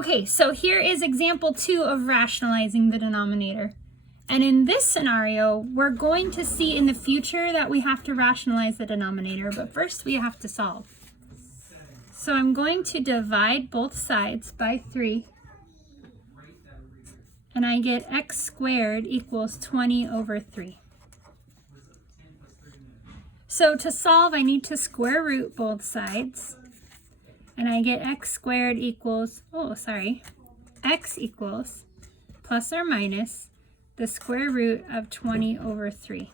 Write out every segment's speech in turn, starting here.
Okay, so here is example 2 of rationalizing the denominator. And in this scenario, we're going to see in the future that we have to rationalize the denominator, but first we have to solve. So I'm going to divide both sides by 3, and I get x squared equals 20 over 3. So to solve, I need to square root both sides, and I get x squared equals, x equals plus or minus the square root of 20 over 3.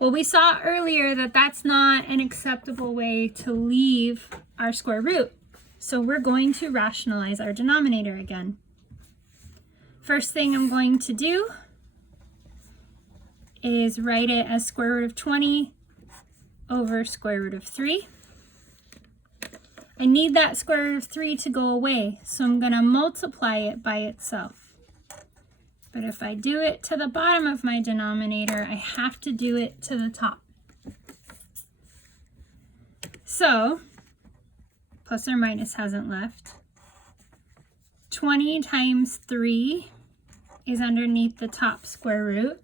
Well, we saw earlier that that's not an acceptable way to leave our square root. So we're going to rationalize our denominator again. First thing I'm going to do is write it as square root of 20 over square root of 3. I need that square root of 3 to go away, so I'm going to multiply it by itself. But if I do it to the bottom of my denominator, I have to do it to the top. So, plus or minus hasn't left. 20 times 3 is underneath the top square root.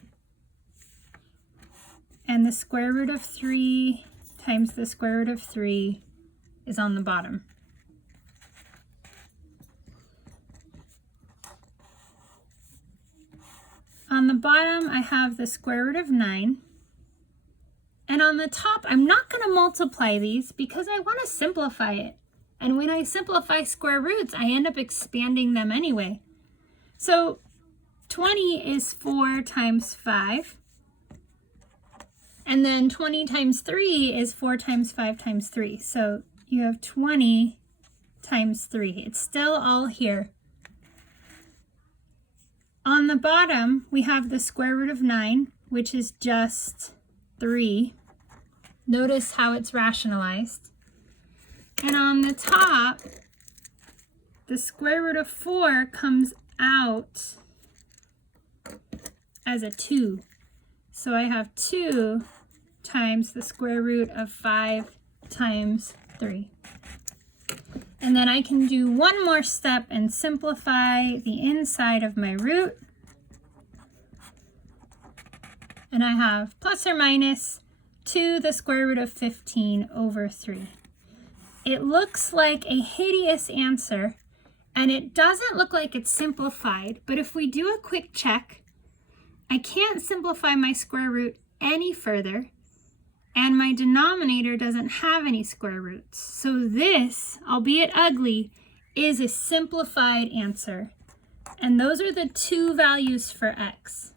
And the square root of 3 times the square root of 3 is on the bottom. On the bottom, I have the square root of 9. And on the top, I'm not going to multiply these because I want to simplify it. And when I simplify square roots, I end up expanding them anyway. So 20 is 4 times 5. And then 20 times 3 is 4 times 5 times 3. So you have 20 times 3. It's still all here. On the bottom, we have the square root of 9, which is just 3. Notice how it's rationalized. And on the top, the square root of 4 comes out as a 2. So I have 2 times the square root of 5 times 3. And then I can do one more step and simplify the inside of my root. And I have plus or minus 2 the square root of 15 over 3. It looks like a hideous answer, and it doesn't look like it's simplified, but if we do a quick check, I can't simplify my square root any further, and my denominator doesn't have any square roots. So this, albeit ugly, is a simplified answer. And those are the two values for x.